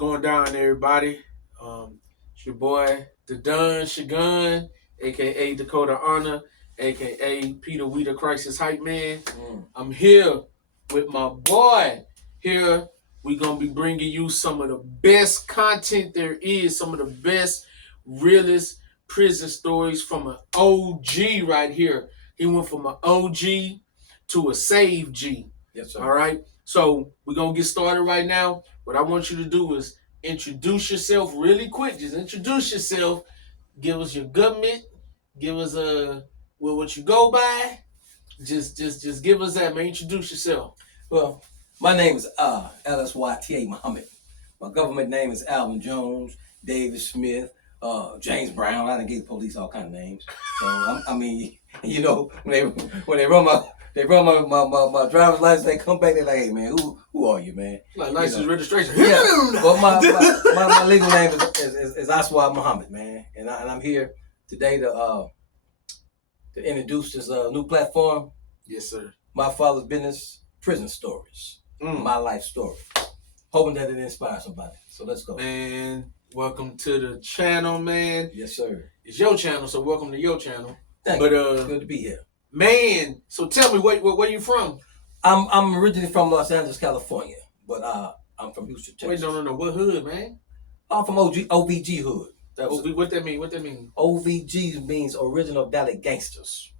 going down, everybody? It's your boy, the Don Shagun, aka Dakota Honor, aka Peter Weeder Crisis Hype Man. I'm here with my boy. Here, we're gonna be bringing you some of the best content there is, some of the best, realest prison stories from an OG right here. He went from an OG to a save G. Yes, sir. All right. So we're gonna get started right now. What I want you to do is introduce yourself really quick. Just introduce yourself. Give us your government. Give us what you go by. Just give us that, man. Introduce yourself. Well, my name is LSYTA Muhammad. My government name is Alvin Jones, David Smith, James Brown. I done gave the police all kind of names. So I mean, you know, when they run my driver's license, they come back. They're like, "Hey, man, who are you, man?" Like license registration. Yeah. Well, my legal name is Aswad Muhammad, man, and I'm here today to introduce this new platform. Yes, sir. My Father's Business, Prison Stories. My life story. Hoping that it inspires somebody. So let's go. Man, welcome to the channel, man. Yes, sir. It's your channel, so welcome to your channel. Thank you. It's good to be here. Man, so tell me, where you from? I'm originally from Los Angeles, California, but I'm from Houston, Texas. Wait, no. What hood, man? I'm from OVG hood. What that mean? OVG means Original Valley Gangsters.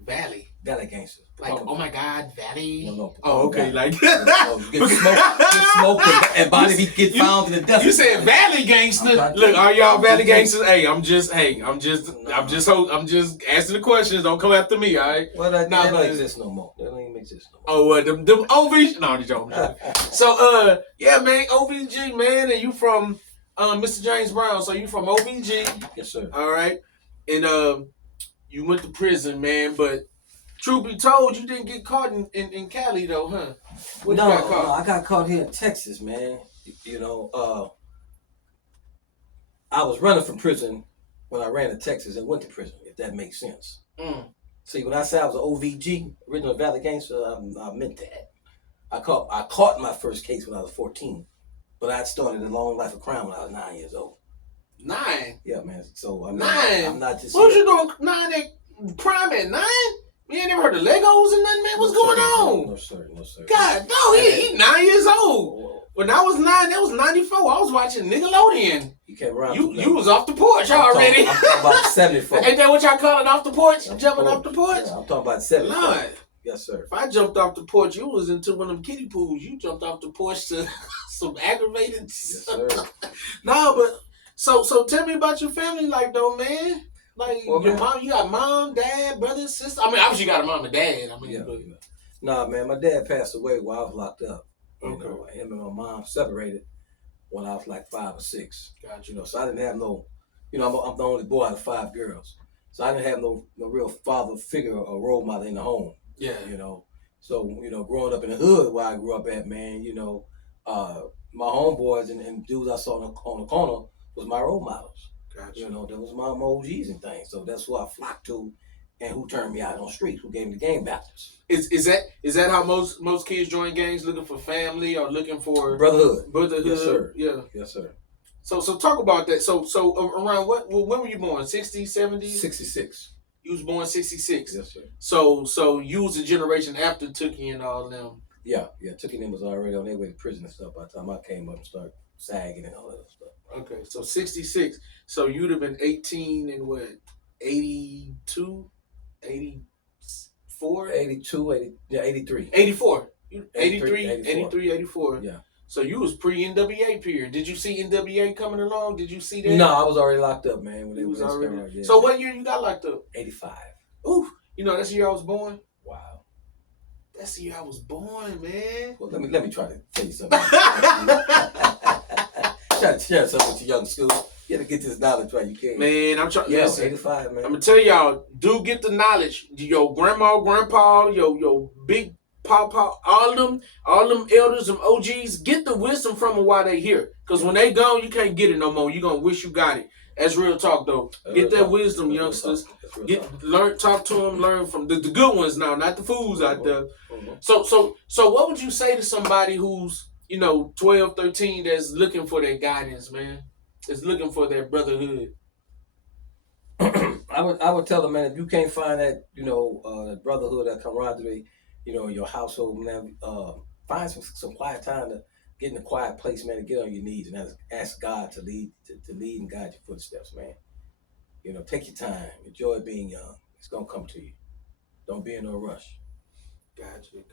Valley Gangsters. Like, oh my God, Valley. No. Oh, okay. Valley. Like get smoke and body get found in the dust. You said Valley Gangster. Look, are y'all Valley Gangsters? I'm just asking the questions. Don't come after me, all right? Well, that don't exist no more. That don't even exist no more. Oh, what them OVG? No, I'm joking. So, yeah, man, OVG, man, and you from Mr. James Brown. So you from OVG? Yes, sir. All right, and you went to prison, man, but truth be told, you didn't get caught in Cali, though, huh? No, I got caught here in Texas, man. You know, I was running from prison when I ran to Texas and went to prison, if that makes sense. See, when I said I was an OVG, Original Valley Gangster, I meant that. I caught my first case when I was 14, but I started a long life of crime when I was 9 years old. 9? Yeah, man. So I'm 9? I'm not just. What you doing 9 at crime at 9? You ain't never heard of Legos and nothing, man? What's going on? No, sir. God, no, he 9 years old. When I was 9, that was 94. I was watching Nickelodeon. You came around. You was off the porch already. I'm talking about 74. Ain't that what y'all call it, off the porch? Jumping off the porch? Yeah, I'm talking about 74. Lord. Yes, sir. If I jumped off the porch, you was into one of them kiddie pools. You jumped off the porch to some aggravated. Yes, sir. No, but so tell me about your family life, though, man. Like, well, your mom, you got mom, dad, brother, sister. I mean, obviously you got a mom and dad. I mean, yeah. Nah, man, my dad passed away while I was locked up. Okay. You know, him and my mom separated when I was like 5 or 6. Gotcha. You know, so I didn't have no, you know, I'm the only boy out of 5 girls. So I didn't have no real father figure or role model in the home. Yeah. You know, so, you know, growing up in the hood where I grew up at, man, you know, my homeboys and dudes I saw on the corner was my role models. Gotcha. You know, that was my OGs and things. So that's who I flocked to and who turned me out on the streets, who gave me the game backwards. Is that how most kids join gangs, looking for family or looking for brotherhood? Yes, sir. Yeah. Yes, sir. So talk about that. So around when were you born? 60, 70? 66. You was born 66. Yes, sir. So you was a generation after Tookie and all them. Yeah. Tookie and them was already on their way to prison and stuff by the time I came up and started sagging and all that stuff. Okay, so 66. So you'd have been 18 in what? 82? 84? 82, 83. 84. 83, 84. Yeah. So you was pre-NWA period. Did you see NWA coming along? Did you see that? No, I was already locked up, man. When was already. Yeah. So what year you got locked up? 85. Ooh, you know that's the year I was born. Wow. That's the year I was born, man. Well, let me try to tell you something. Try to share something with your young school. You gotta get this knowledge while you can. Man, I'm trying. Yeah, listen, 85, man. I'm gonna tell y'all, do get the knowledge. Your grandma, grandpa, your big papa, all them elders, them OGs, get the wisdom from them while they here. Cause when they gone, you can't get it no more. You gonna wish you got it. That's real talk, though. Get that wisdom, youngsters. Talk to them, learn from the good ones now, not the fools out there. So what would you say to somebody who's 12, 13 that's looking for their guidance, man. That's looking for their brotherhood. I would tell them, man, if you can't find that, that brotherhood, that camaraderie, in your household, man, find some quiet time to get in a quiet place, man, and get on your knees and ask God to lead and guide your footsteps, man. Take your time, enjoy being young. It's gonna come to you. Don't be in no rush. Gotcha.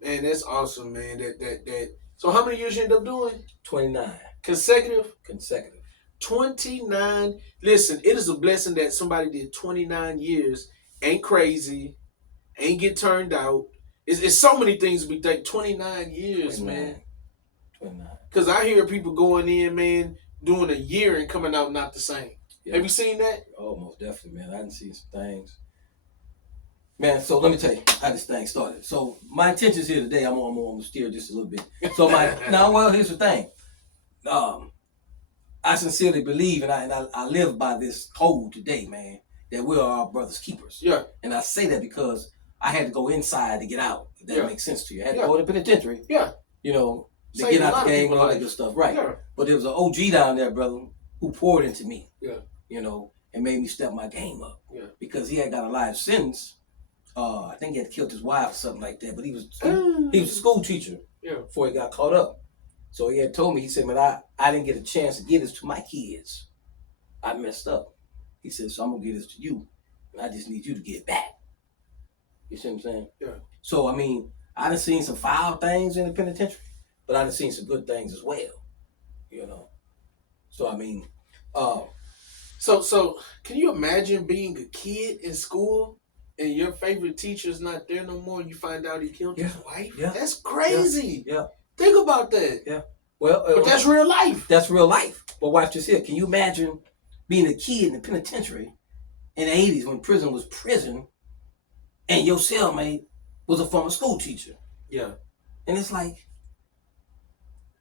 Man, that's awesome, man. That. So how many years you end up doing? 29 consecutive. 29. Listen, it is a blessing that somebody did 29 years. Ain't crazy. Ain't get turned out. It's so many things we think. 29 years, 29. man. 29. Because I hear people going in, man, doing a year and coming out not the same. Yeah. Have you seen that? Oh, most definitely, man. I done seen some things. Man, so let me tell you how this thing started. So my intentions here today, I'm gonna steer just a little bit. So here's the thing. I sincerely believe, and I live by this code today, man, that we are our brother's keepers. Yeah. And I say that because I had to go inside to get out. If that makes sense to you. I had to go to the penitentiary. Yeah. To get out the game and all that good stuff. Right. Yeah. But there was an OG down there, brother, who poured into me. Yeah. And made me step my game up. Yeah. Because he had got a life sentence. I think he had killed his wife or something like that. But he was a school teacher. Yeah. Before he got caught up. So he had told me, he said, man, I didn't get a chance to give this to my kids. I messed up. He said, so I'm gonna give this to you. And I just need you to get back. You see what I'm saying? Yeah. So I done seen some foul things in the penitentiary, but I done seen some good things as well. So So can you imagine being a kid in school and your favorite teacher's not there no more and you find out he killed his wife? Yeah. That's crazy. Yeah. Think about that. Yeah. Well, but that's real life. That's real life. But watch this here. Can you imagine being a kid in the penitentiary in the 80s when prison was prison and your cellmate was a former school teacher? Yeah. And it's like,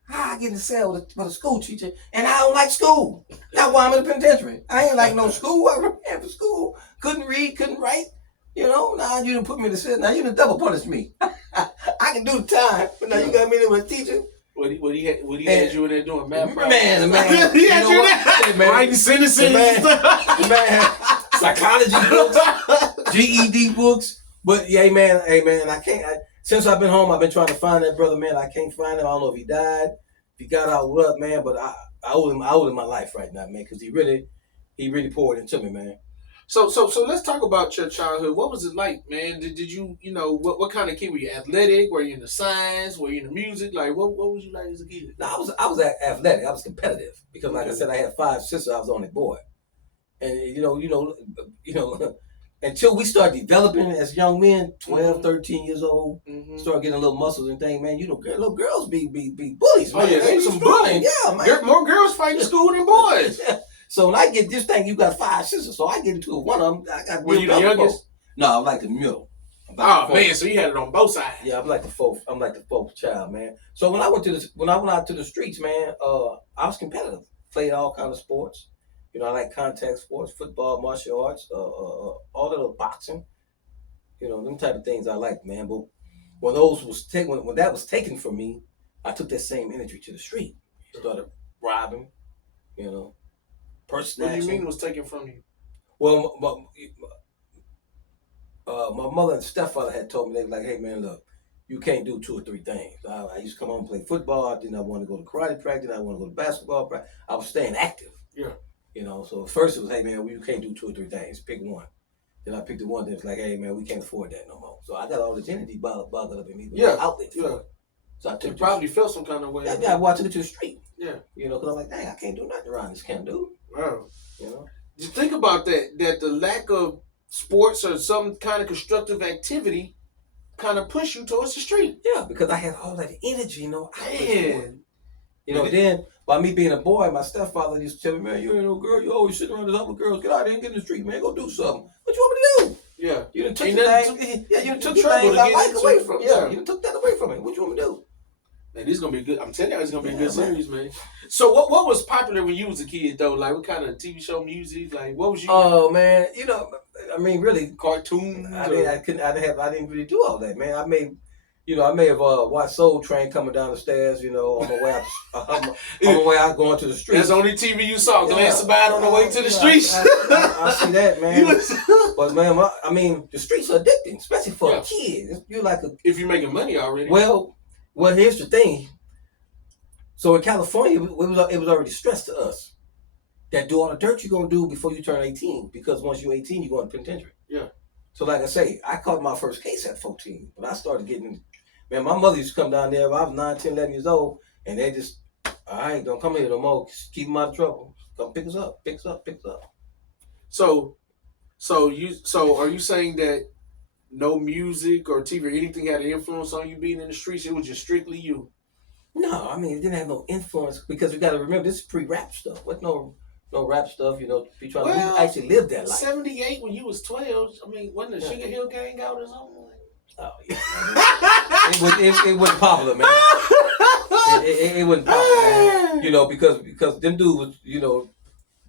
how I get in the cell with a school teacher and I don't like school. That's why I'm in the penitentiary. I ain't like no school. I ran for school. Couldn't read, couldn't write. Now you done put me in the cell. Now you done double punished me. I can do the time, but now you got me there with a teacher. What he had you in there doing? Man. He had you in there. Writing sentences. Man. Psychology books, GED books. But hey man, I can't. Since I've been home, I've been trying to find that brother, man. I can't find him. I don't know if he died, if he got out, what up, man. But I owe him my life right now, man, because he really poured into me, man. So let's talk about your childhood. What was it like, man? Did you what kind of kid were you? Athletic? Were you into science? Were you into music? Like what was you like as a kid? No, I was athletic. I was competitive because, like I said, I had 5 sisters. I was the only boy, and until we start developing as young men, 12, 13 years old, start getting a little muscles and things, man. Little girls be bullies, man. Oh yeah, they some bullying. Yeah, man. More girls fight in school than boys. So when I get this thing, you got 5 sisters, so I get into one of them. I got. Were you the youngest? No, I'm like the middle. Man, so you had it on both sides. Yeah, I'm like the fourth child, man. So when I went out to the streets, man, I was competitive. Played all kinds of sports. I like contact sports, football, martial arts, all the little boxing. Them type of things I like, man. But when that was taken from me, I took that same energy to the street. Started robbing, person. What do you mean it was taken from you? Well, my mother and stepfather had told me, they were like, hey man, look, you can't do 2 or 3 things. I used to come home and play football. Then I wanted to go to karate practice. I wanted to go to basketball practice. I was staying active. Yeah. So first it was, hey man, you can't do 2 or 3 things. Pick one. Then I picked the one that's like, hey man, we can't afford that no more. So I got all this energy bottled up in me. Yeah. Outlet for it. So I took. You probably felt some kind of way. Yeah, I took it to the street. Yeah. Because I'm like, dang, I can't do nothing around this camp, dude. Wow. You think about that the lack of sports or some kind of constructive activity kind of push you towards the street. Yeah, because I had all that energy, Man. Then by me being a boy, my stepfather used to tell me, man, you ain't no girl, you always sitting around with other girls. Get out there and get in the street, man. Go do something. What you want me to do? Yeah. You done took the thing. You done took the things I like away from me. Yeah. You done took that away from me. What you want me to do? Man, this is gonna be good. I'm telling you, it's gonna be a good series, man. So what was popular when you was a kid though? Like what kind of TV show music? Like what was you? Oh man, really cartoons. I didn't really do all that, man. I may have watched Soul Train coming down the stairs, on my way out, on my way out going to the street. That's the only TV you saw. Glancing by it on the way to the streets. I see that, man. But man, the streets are addicting, especially for a kid. You're like if you're making money already. Well, here's the thing. So in California, it was already stressed to us that do all the dirt you're gonna do before you turn 18, because once you're 18, you're going to penitentiary. Yeah. So like I say, I caught my first case at 14, but I started getting. Man, my mother used to come down there when I was 9, 10, 11 years old, and they just, all right, don't come here no more. Just keep them out of trouble. Come pick us up. So are you saying that no music or TV or anything had an influence on you being in the streets? It was just strictly you? No, it didn't have no influence, because you got to remember, this is pre-rap stuff. What no rap stuff, we actually lived that life. 78 when you was 12. Wasn't the Sugar Hill Gang out or something? Oh yeah, it wasn't popular, man. It wasn't popular, man. Because them dudes was,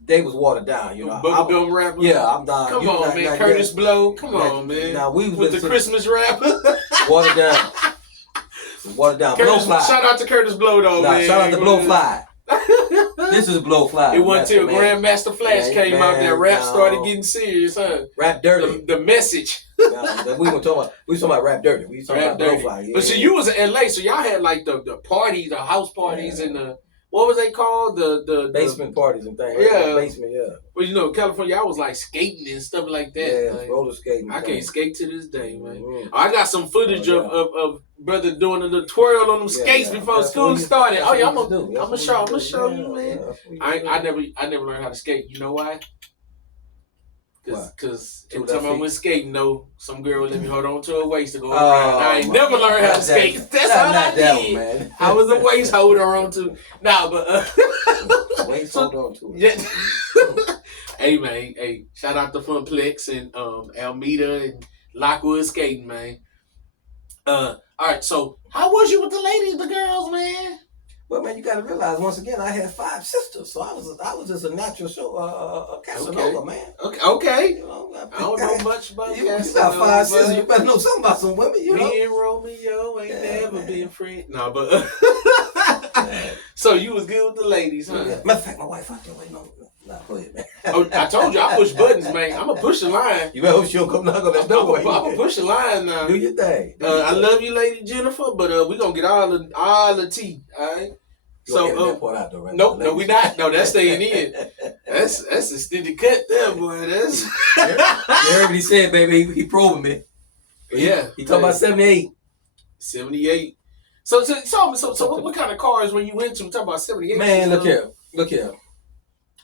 they was watered down. Bubblegum rappers. Yeah, I'm down. Come on, man. Curtis Blow. Come on, man. Now we was with the Christmas rap. Watered down. Blowfly. Shout out to Curtis Blow though, man. Shout out to Blowfly. This is Blowfly. It wasn't till Grandmaster Flash came out that rap started getting serious, huh? Rap dirty. The message. We were talking about rap dirty. We talking about Blowfly. Yeah. But see, you was in LA, so y'all had like the parties, the house parties, and the what was they called? The basement parties and things. Yeah, basement. Yeah. But California, I was like skating and stuff like that. Yeah, like, roller skating. I can't skate to this day, man. Mm-hmm. I got some footage of brother doing a little twirl on them skates before school started. Oh yeah, I'm gonna show you, man. I never learned how to skate. You know why? Because every time I went skating, some girl would let me hold on to her waist to go around. I ain't never learned how to skate. That's all I did. Man. I was a waist holder on to. Nah, but waist holder on to. Yeah. Hey man, shout out to Funplex and Almeida and Lockwood Skating, man. All right, so how was you with the ladies, the girls, man? Well, man, you got to realize, once again, I had 5 sisters, so I was just a natural Casanova, man. Okay. I don't know much about Casanova. You got 5 sisters, you better know something about some women, Me and Romeo ain't never been friends. No, but so you was good with the ladies, huh? Yeah. Matter of fact, my wife out there waiting on me. Nah, go ahead, man. I told you I push buttons, man. I'm gonna push the line. You better hope she don't come knock on that door. I'm gonna push the line now. Do your thing. I love you, Lady Jennifer, but we gonna get all the tea, all right? So out though, right? No, we not. No, that's staying in. That's extended cut there, boy. That's you heard what he said, baby. He probing me. Yeah. He talking about 78. 78. So what kind of cars when you went to? Talking about 78. Man, look here.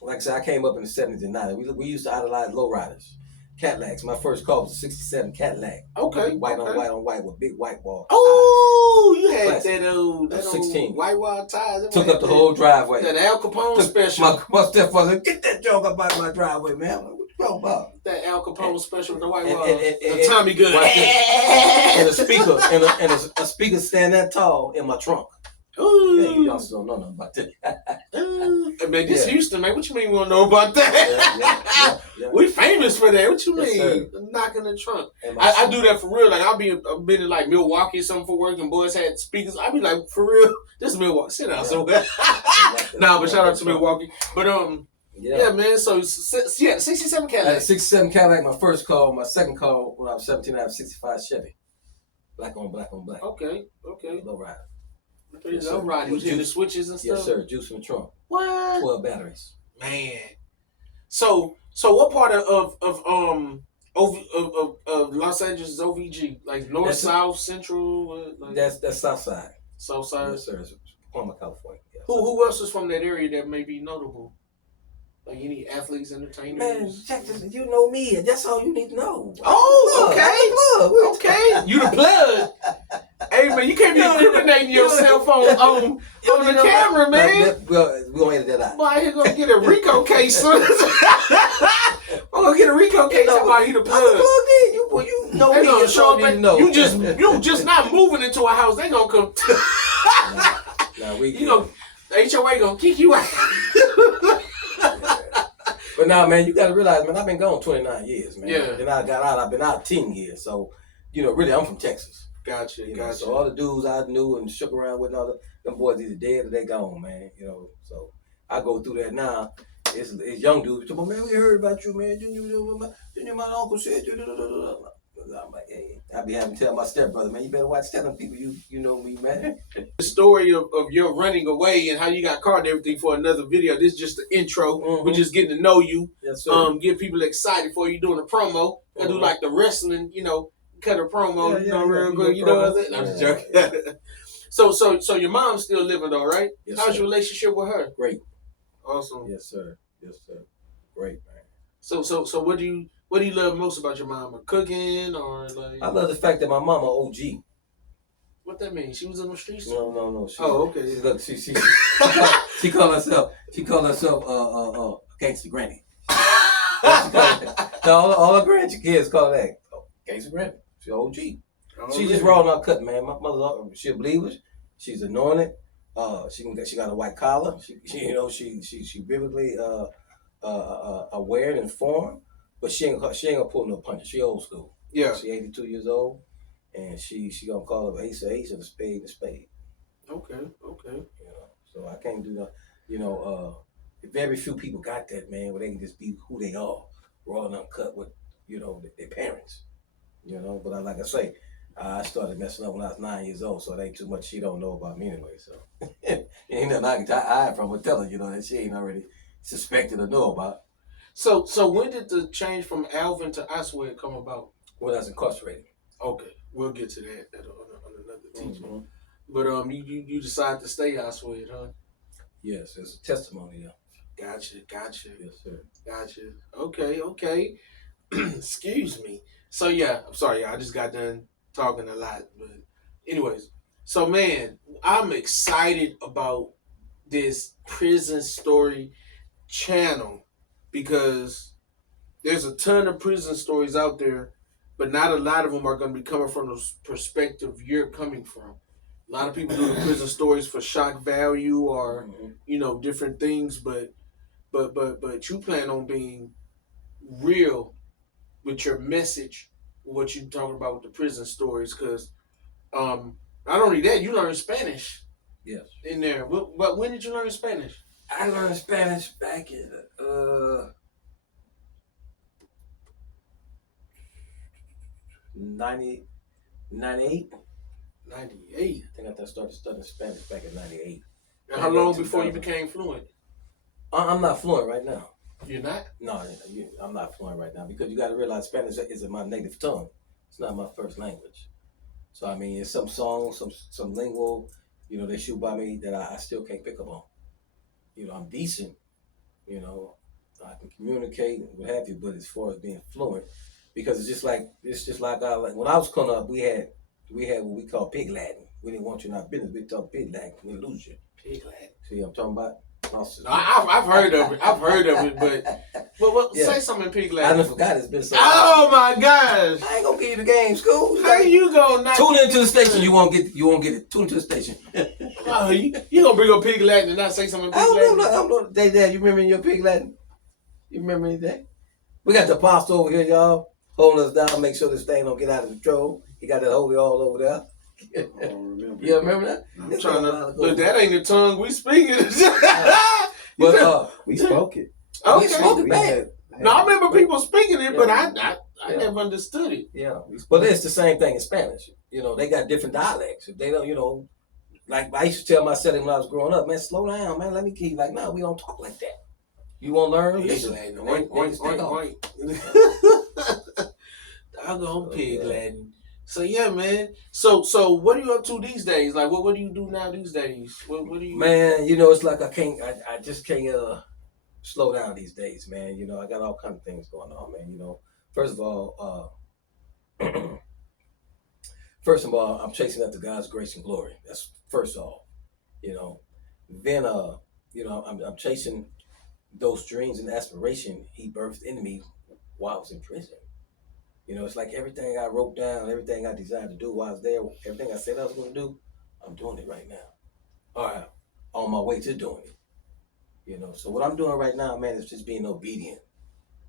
Like I said, I came up in the 70s and 90s. We used to idolize lowriders. Cadillacs. My first car was a 67 Cadillac. Okay. White on white with big white wall. Oh, you had that 16 white wall tires. Took up the whole driveway. That Al Capone special. My stepfather said, "Get that junk up out my driveway, man. What you talking about?" That Al Capone special with the white wall. And Tommy Gun. And a speaker stand that tall in my trunk. Ooh. Yeah, you also don't know nothing about that. Man, this Houston, man. What you mean we don't know about that? Yeah. We famous for that. What you mean? Knocking the trunk. I do that for real. Like I've been in like Milwaukee or something for work, and boys had speakers. I be like, for real, this is Milwaukee. Sit down somewhere. Nah, but shout out to Milwaukee. But yeah, man. So 67 Cadillac. 67 Cadillac. My first car. My second car when I was 17, I had a 65 Chevy. Black on black. Okay. Low rider. Yes, I'm riding. Was in the switches and stuff? Yes, sir. Juice in the trunk. What? 12 batteries. Man. So what part of Los Angeles is OVG? Like north, south, central? That's south side. South side? Yes, sir. It's Palma, California. Yes, who else is from that area that may be notable? Like any athletes, entertainers? Man, check this. You know me. That's all you need to know. Oh, okay. Okay. You the plug. Hey, man, you can't be incriminating yourself on the camera, man. We're going to edit that out. Boy, he's going to get a RICO case. I'm going to get a RICO case about he the plug. You know me. Gonna show up. You just not moving into a house. They going to come. HOA going to kick you out. But now, man, you got to realize, man, I've been gone 29 years, man. Yeah. Then I got out. I've been out 10 years. So, really, I'm from Texas. Gotcha. You know, Gotcha. so all the dudes I knew and shook around with, all them boys either dead or they gone, man. You know, so I go through that now. It's young dudes. Come on, man, we heard about you, man. Didn't my uncle said you? I'm like, hey, I be having to tell my stepbrother, man, you better watch telling people you know me, man. The story of your running away and how you got caught and everything for another video. This is just the intro. We're just getting to know you. Yes, sir. Get people excited for you doing a promo. I do like the wrestling, you know, cut a promo, real good. You know what I'm saying? I'm just joking. So your mom's still living though, right? Yes, How's sir. your relationship with her? Great. Awesome. Yes, sir. Yes, sir. Great, man. So what do you love most about your mama? Cooking or like? I love the fact that my mama OG. What that mean? She was in the streets? No. Okay. Look, she called herself Gangsta Granny. all her grandkids call that Gangsta Granny. She OG. She just raw and uncut, man. My mother, she a believer. She's anointed. She got a white collar. She biblically aware and informed, but she ain't gonna pull no punches. She old school. Yeah. She 82 years old, and she gonna call it ace and a spade a spade. Okay. You know, so I can't do that. You know, very few people got that, man, where they can just be who they are, raw and uncut with, you know, their parents. You know, but like I say, I started messing up when I was 9 years old, so it ain't too much she don't know about me anyway. So ain't nothing I can hide from her, tell her, you know, that she ain't already suspected or know about. So when did the change from Alvin to Oswald come about? When I was incarcerated. Okay, we'll get to that on another teaching. But you decided to stay Oswald, huh? Yes, it's a testimony, yeah. Gotcha. Yes, sir. Gotcha. Okay. Excuse me. So yeah, I'm sorry, I just got done talking a lot, but anyways, so man, I'm excited about this prison story channel because there's a ton of prison stories out there, but not a lot of them are going to be coming from the perspective you're coming from. A lot of people do the prison stories for shock value or you know, different things, but you plan on being real with your message, what you talking about with the prison stories, because not only that, you learn Spanish. Yes. In there. But when did you learn Spanish? I learned Spanish back in 98. 98. I think I started studying Spanish back in 98. And how long before you became fluent? I'm not fluent right now. You're not? No, I'm not fluent right now because you got to realize Spanish isn't my native tongue. It's not my first language. So I mean, it's some songs, some lingual, you know, they shoot by me that I still can't pick up on. You know, I'm decent. You know, I can communicate and what have you, but as far as being fluent, because it's just like when I was coming up, we had what we call pig Latin. We didn't want you in our business. We talk pig Latin. We lose you. Pig Latin. See what I'm talking about? No, I've heard of it. But say something in pig Latin. I done forgot. It's been so. Oh my gosh! I ain't gonna give you the game, school. How you gonna not tune into the station? You won't get it. Tune into the station. Oh, you gonna bring up pig Latin and not say something in pig Latin? I don't know. Dad, you remember your pig Latin? You remember anything? We got the apostle over here, y'all, holding us down, make sure this thing don't get out of control. He got that holy all over there. I don't remember. You remember that? I'm trying to look. That ain't the tongue we speaking. But we spoke it. Okay. We spoke it back. No, I remember people speaking it, but I never understood it. Yeah, but it's the same thing in Spanish. You know, they got different dialects. If they don't, you know, like I used to tell my setting when I was growing up, man, slow down, man. Let me keep like, no, we don't talk like that. You won't learn? Pig Latin. Doggone pig Latin. So yeah, man. So what are you up to these days? Like what do you do now these days? What do you? Man, you know, it's like I just can't slow down these days, man. You know, I got all kinds of things going on, man. You know, first of all, I'm chasing after God's grace and glory. That's first off, you know. Then you know, I'm chasing those dreams and aspiration He birthed in me while I was in prison. You know, it's like everything I wrote down, everything I desired to do while I was there, everything I said I was going to do, I'm doing it right now. All right, on my way to doing it. You know, so what I'm doing right now, man, is just being obedient,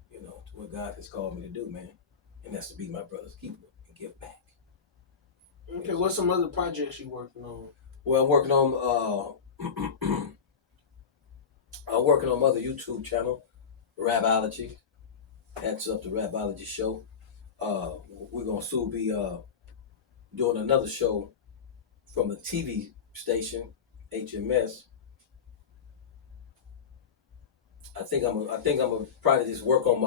you know, to what God has called me to do, man. And that's to be my brother's keeper and give back. Okay, what's some other projects you working on? Well, I'm working on I'm working on other YouTube channel, Rapology. Heads up the Rapology show. We're gonna soon be doing another show from the TV station, HMS. I think I'm gonna probably just work on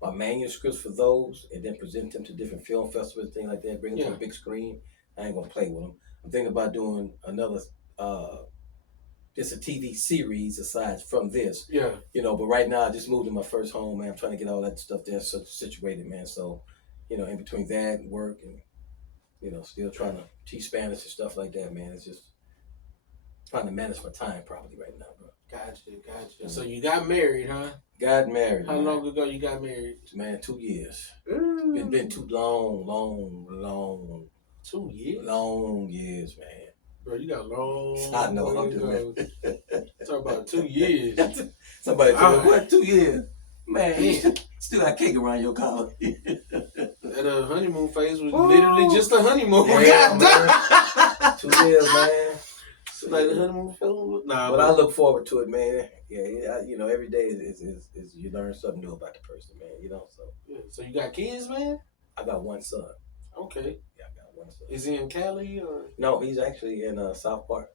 my manuscripts for those, and then present them to different film festivals, things like that. Bring them to the big screen. I ain't gonna play with them. I'm thinking about doing another, just a TV series aside from this. Yeah. But right now I just moved to my first home, man. I'm trying to get all that stuff there situated, man. So, in between that and work and, still trying to teach Spanish and stuff like that, man. It's just trying to manage my time probably right now, bro. Gotcha. Mm-hmm. So you got married, huh? Got married. How long ago you got married? Man, 2 years. Been too long. 2 years? Long years, man. Bro, you got long. I know. I'm doing Talk about 2 years. Somebody told me, what, 2 years? Man, still got cake around your collar. That honeymoon phase was literally just a honeymoon. Yeah, man. 2 years, man. It's like the honeymoon phase. But I look forward to it, man. Yeah, every day is you learn something new about the person, man. So. Yeah. So you got kids, man? I got one son. Okay. Yeah, I got one son. Is he in Cali or? No, he's actually in South Park.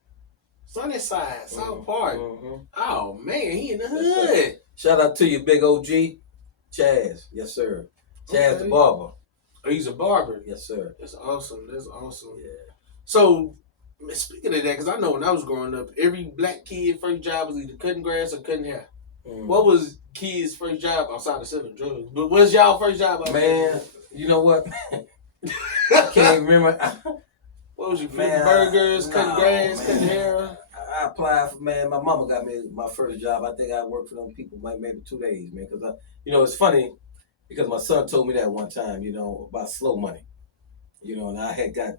Sunnyside, South Park. Mm-hmm. Oh man, he in the hood. Shout out to you, big OG, Chaz. Yes, sir. Chaz the barber. Oh, he's a barber. Yes, sir. That's awesome. Yeah. So, speaking of that, because I know when I was growing up, every black kid first job was either cutting grass or cutting hair. What was kids' first job outside of selling drugs? But what's y'all first job? Man, you know what? I can't remember. What was you flipping burgers, cutting grass, cutting hair? I applied for, man. My mama got me my first job. I think I worked for them people maybe 2 days, man. Because it's funny because my son told me that one time, about slow money. And I had got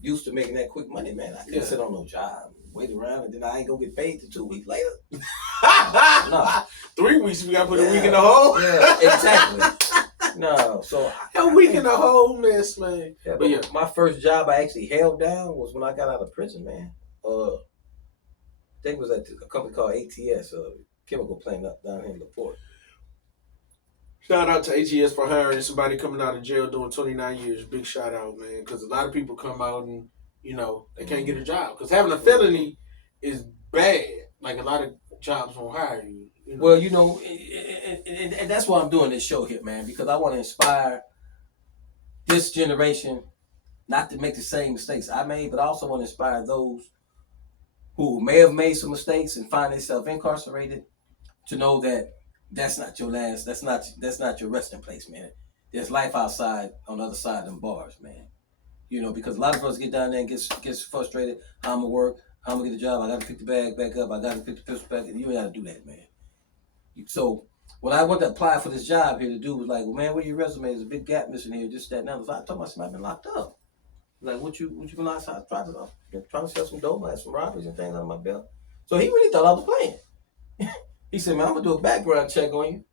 used to making that quick money, man. I couldn't sit on no job, wait around, and then I ain't gonna get paid till 2 weeks later. No. 3 weeks, we gotta put a week in the hole. Yeah, exactly. No, so a week in the whole mess, man. Yeah, but my first job I actually held down was when I got out of prison, man. I think it was at a company called ATS, a chemical plant up down here in the port. Shout out to ATS for hiring somebody coming out of jail doing 29 years. Big shout out, man, because a lot of people come out and they can't get a job because having a felony is bad. Like a lot of jobs won't hire you. Well, and that's why I'm doing this show here, man, because I want to inspire this generation not to make the same mistakes I made, but I also want to inspire those who may have made some mistakes and find themselves incarcerated to know that that's not your last, that's not your resting place, man. There's life outside on the other side of them bars, man. Because a lot of us get down there and gets frustrated. How I'm gonna work? How I'm gonna get a job? I gotta pick the bag back up. I gotta pick the pistol back up. You ain't gotta do that, man. So when I went to apply for this job here, the dude was like, "Well, man, where your resume? There's a big gap missing here. Just that." Now, I told myself I've been locked up. Like, what you been locked up? Trying to sell some dope, I had some robberies and things on my belt. So he really thought I was playing. He said, "Man, I'm gonna do a background check on you,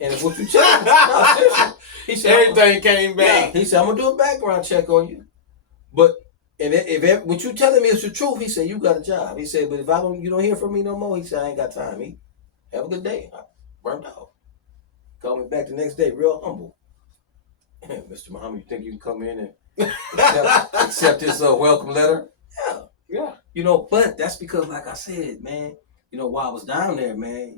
and if what you check, no, seriously." He said, everything came back. Yeah. He said, "I'm gonna do a background check on you, but if what you telling me is the truth," he said, "You got a job." He said, "But if you don't hear from me no more," he said, "I ain't got time. Have a good day." I burned out. Called me back the next day, real humble. "Mr. Muhammad, you think you can come in and accept this welcome letter?" Yeah. But that's because, like I said, man, while I was down there, man,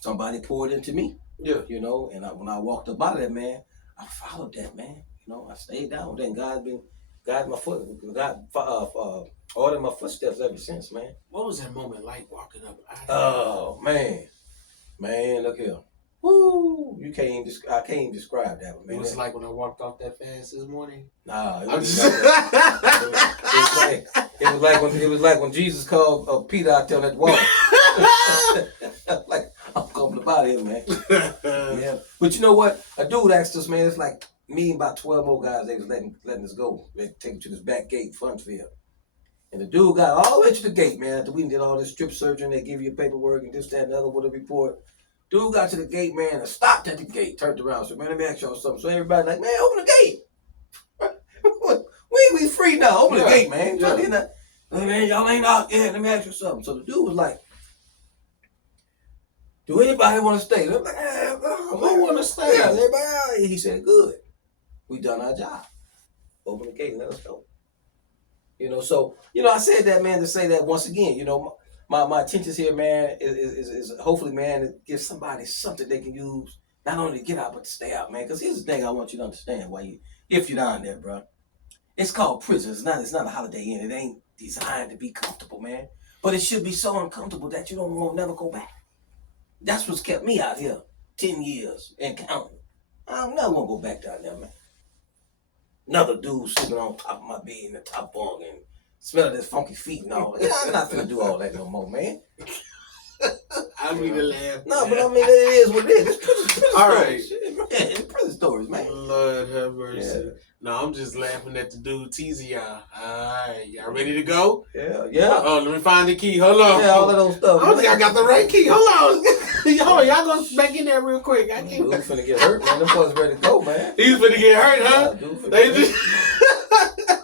somebody poured into me. Yeah. And when I walked up out of that, man, I followed that, man. I stayed down there, and God been guiding my foot. God ordered my footsteps ever since, man. What was that moment like walking up out of Oh, man. Man, look here. Woo! I can't even describe that one, man. It was like when I walked off that fast this morning. Nah, it was like when Jesus called Peter out there on that water. Like, I'm coming up out of here, man. Yeah. But you know what? A dude asked us, man, it's like me and about 12 more guys, they was letting us go. They take it to this back gate, Funfield. And the dude got all the way to the gate, man. After we did all this strip searching, they give you paperwork and this, that, and the other with a report. Dude got to the gate, man, and stopped at the gate, turned around. So, man, let me ask y'all something. So everybody like, man, open the gate. free now. Open the Yeah. gate, man. Yeah. Hey, man, y'all ain't out there. Let me ask you something. So the dude was like, do anybody want to stay? I'm like, Who want to stay? Yeah, everybody. He said, good. We done our job. Open the gate and let us go. You know, so, you know, I said that, man, to say that once again, you know, my intentions here, man, is hopefully, man, to give somebody something they can use, not only to get out, but to stay out, man. Because here's the thing I want you to understand if you're down there, bro. It's called prison. It's not a Holiday Inn. It ain't designed to be comfortable, man. But it should be so uncomfortable that you don't want to never go back. That's what's kept me out here 10 years and counting. I'm never gonna go back down there, man. Another dude sleeping on top of my bed in the top bunk and smelling his funky feet and all that. Yeah, I'm not gonna do all that no more, man. I need to laugh. No, but I mean, it is what it is. It's prison All stories. right. Man, it's prison stories, man. Lord have mercy. Yeah. No, I'm just laughing at the dude teasing y'all. Alright, y'all ready to go? Yeah. Oh, let me find the key. Hold on. Yeah, all of those stuff. I don't think I got the right key. Hold on. Y'all go back in there real quick. I can't. Dude finna get hurt, man. Them folks ready to go, man. He's finna get hurt, huh? Yeah, dude finna They get just. hurt.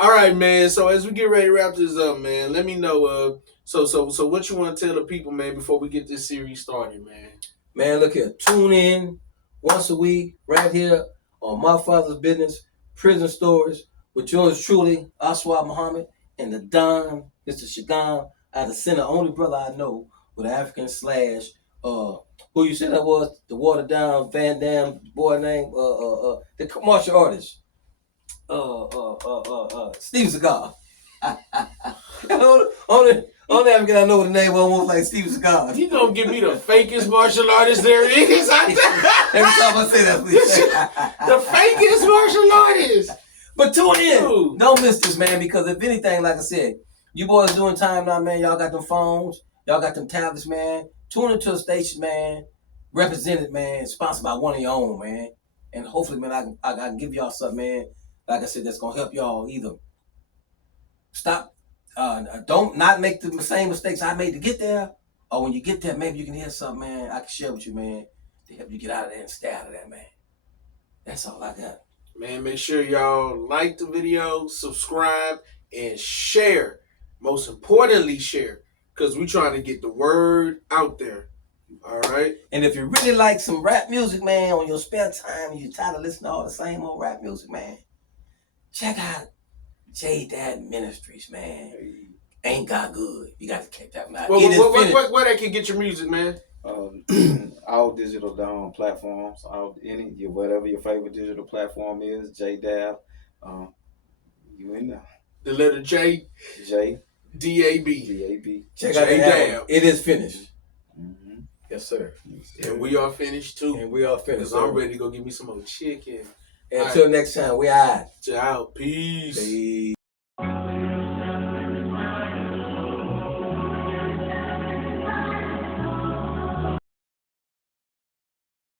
All right, man. So as we get ready to wrap this up, man, let me know. So what you want to tell the people, man, before we get this series started, man? Man, look here. Tune in once a week right here on My Father's Business, Prison Stories, with yours truly, Aswad Muhammad, and the Don, Mr. Shagam, out of the center, only brother I know with an African slash, who you said that was? The watered down Van Damme boy name, the martial artist, Steve Seagal. Only African I know the name almost like Steve Seagal. You gonna give me the fakest martial artist there is out there? Every time I say that, please. The fakest martial artist. But tune in. Dude. Don't miss this, man, because if anything, like I said, you boys doing time now, man. Y'all got them phones. Y'all got them tablets, man. Tune into a station, man. Represented, man. Sponsored by one of your own, man. And hopefully, man, I can give y'all something, man. Like I said, that's going to help y'all either stop, don't not make the same mistakes I made to get there. Or when you get there, maybe you can hear something, man, I can share with you, man, to help you get out of there and stay out of that, man. That's all I got. Man, make sure y'all like the video, subscribe, and share. Most importantly, share. Because we're trying to get the word out there. All right? And if you really like some rap music, man, on your spare time, and you're tired of listening to all the same old rap music, man, check out J Dad Ministries, man. Ain't got good. You got to check that out. Where they can get your music, man? All digital down platforms, whatever your favorite digital platform is, JDAB, you in there. The letter J, J D-A-B. D-A-B. Check out the album. It is finished. Mm-hmm. Yes, sir. And we are finished too. And we are finished. Because I'm ready to go get me some more chicken. Until next time, we out. Ciao. Peace. Peace.